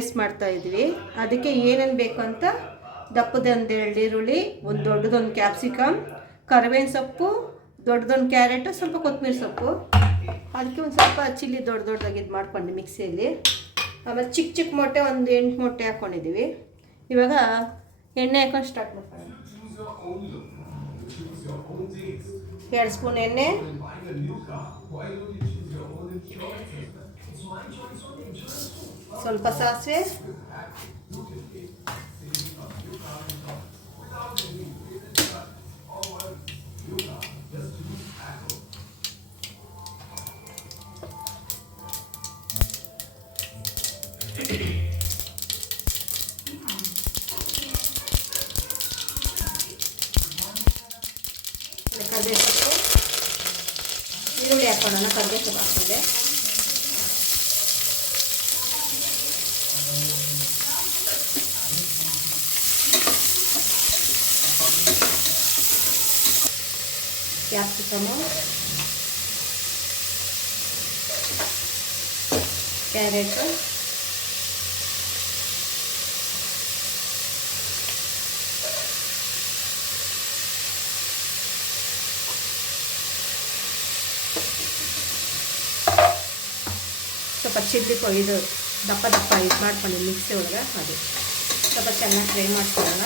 Rice ಮಾಡ್ತಾಯಿದ್ವಿ. ಅದಕ್ಕೆ ಏನೇನು ಬೇಕು ಅಂತ ದಪ್ಪದೊಂದು 2 ಈರುಳ್ಳಿ, ಒಂದು ದೊಡ್ಡದೊಂದು ಕ್ಯಾಪ್ಸಿಕಮ್, ಕರಿಬೇವಿನ ಸೊಪ್ಪು, ದೊಡ್ಡದೊಂದು ಕ್ಯಾರೆಟು, ಸ್ವಲ್ಪ ಕೊತ್ತಂಬರಿ ಸೊಪ್ಪು, ಅದಕ್ಕೆ ಒಂದು ಸ್ವಲ್ಪ ಚಿಲ್ಲಿ ದೊಡ್ಡದಾಗಿ ಇದು ಮಾಡ್ಕೊಂಡು ಮಿಕ್ಸಿಯಲ್ಲಿ. ಆಮೇಲೆ ಚಿಕ್ಕ ಮೊಟ್ಟೆ ಒಂದು 8 ಮೊಟ್ಟೆ ಹಾಕ್ಕೊಂಡಿದ್ದೀವಿ. ಇವಾಗ ಎಣ್ಣೆ ಹಾಕೊಂಡು ಸ್ಟಾರ್ಟ್ ಮಾಡ್ಕೊಳ್ಳೋಣ. 2 ಸ್ಪೂನ್ ಎಣ್ಣೆ, ಸ್ವಲ್ಪ ಸಾಸಿವೆ, ಕರಿಬೇವು ಸೊಪ್ಪು, ಈರುಳ್ಳಿ ಹಾಕೋಣ. ಕರಿಬೇವು ಸೊಪ್ಪು ಹಾಕ್ಕೊಂಡೆ. ಕ್ಯಾಪ್ಸಿಕಮು, ಕ್ಯಾರೆಟು, ಸ್ವಲ್ಪ ಚಿಲ್ಲಿ ಇದು ದಪ್ಪ ಇದು ಮಾಡ್ಕೊಂಡು ಮಿಕ್ಸಿ ಒಳಗೆ ಅದು ಸ್ವಲ್ಪ ಚೆನ್ನಾಗಿ ಫ್ರೈ ಮಾಡ್ಕೊಳ್ಳೋಣ.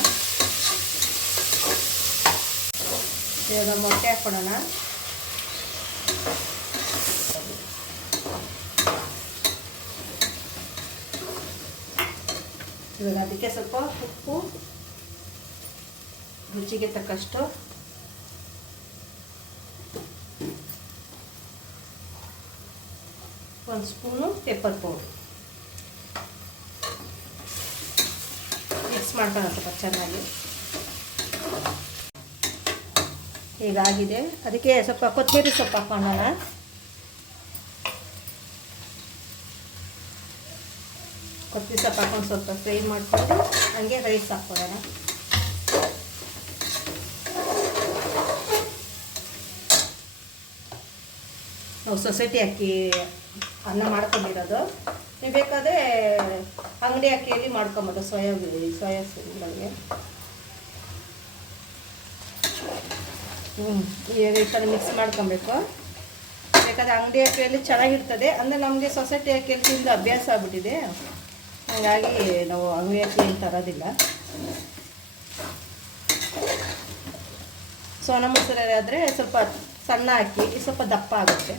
ಇವಾಗ ಮೊಟ್ಟೆ ಹಾಕ್ಕೊಳ್ಳೋಣ. ಇವಾಗ ಅದಕ್ಕೆ ಸ್ವಲ್ಪ ಉಪ್ಪು, ರುಚಿಗೆ ತಕ್ಕಷ್ಟು, ಒಂದು ಸ್ಪೂನು ಪೆಪ್ಪರ್ ಪೌಡ್ರ್ ಮಿಕ್ಸ್ ಮಾಡ್ಕೊಳ್ಳೋಣ ಸ್ವಲ್ಪ ಚೆನ್ನಾಗಿ. ಹೀಗಾಗಿದೆ. ಅದಕ್ಕೆ ಸ್ವಲ್ಪ ಕೊತ್ತಂಬರಿ ಸೊಪ್ಪು ಹಾಕೋಣ. ಕೊತ್ತಂಬರಿ ಸೊಪ್ಪು ಹಾಕೊಂಡು ಸ್ವಲ್ಪ ಫ್ರೈ ಮಾಡಿಕೊಂಡು ಹಂಗೆ ರೈಸ್ ಹಾಕ್ಕೊಳ್ಳೋಣ. ನಾವು ಸೊಸೈಟಿ ಅಕ್ಕಿ ಅನ್ನ ಮಾಡ್ಕೊಂಡಿರೋದು. ನೀವು ಬೇಕಾದರೆ ಅಂಗಡಿ ಅಕ್ಕಿಯಲ್ಲಿ ಮಾಡ್ಕೊಬೋದು. ಸೋಯಾಬೀನ್ಗಳಿಗೆ ಈ ಥರ ಮಿಕ್ಸ್ ಮಾಡ್ಕೊಬೇಕು. ಬೇಕಾದರೆ ಅಂಗಡಿ ಅಕ್ಕಿಯಲ್ಲಿ ಚೆನ್ನಾಗಿರ್ತದೆ. ಅಂದರೆ ನಮಗೆ ಸೊಸೈಟಿ ಅಕ್ಕಿಯಲ್ಲಿ ತಿಂದು ಅಭ್ಯಾಸ ಆಗ್ಬಿಟ್ಟಿದೆ. ಹಾಗಾಗಿ ನಾವು ಅಂಗಡಿ ಅಕ್ಕಿಯಲ್ಲಿ ತರೋದಿಲ್ಲ. ಸೋನಾ ಮಸೂರಿ ಆದರೆ ಸ್ವಲ್ಪ ಸಣ್ಣ ಅಕ್ಕಿ ಸ್ವಲ್ಪ ದಪ್ಪ ಆಗುತ್ತೆ.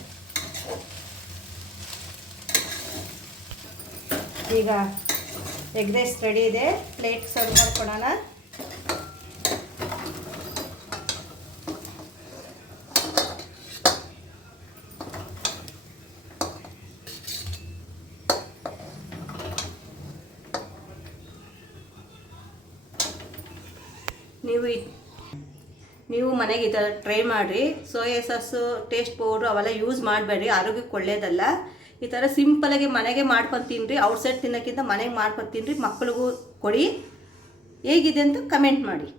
ಈಗ ಎಗ್ ರೈಸ್ ರೆಡಿ ಇದೆ. ಪ್ಲೇಟ್ ಸರ್ವ್ ಮಾಡ್ಕೊಳ್ಳೋಣ. ನೀವು ಮನೆಗೆ ಈ ಥರ ಟ್ರೈ ಮಾಡಿರಿ. ಸೋಯಾ ಸಾಸು, ಟೇಸ್ಟ್ ಪೌಡ್ರು ಅವೆಲ್ಲ ಯೂಸ್ ಮಾಡಬೇಡ್ರಿ, ಆರೋಗ್ಯಕ್ಕೆ ಒಳ್ಳೆಯದಲ್ಲ. ಈ ಥರ ಸಿಂಪಲಾಗಿ ಮನೆಗೆ ಮಾಡ್ಕೊಂಡು ತಿನ್ನಿರಿ. ಔಟ್ಸೈಡ್ ತಿನ್ನೋಕ್ಕಿಂತ ಮನೆಗೆ ಮಾಡ್ಕೊಂಡು ತಿನ್ನಿರಿ. ಮಕ್ಕಳಿಗೂ ಕೊಡಿ. ಹೇಗಿದೆ ಅಂತ ಕಮೆಂಟ್ ಮಾಡಿ.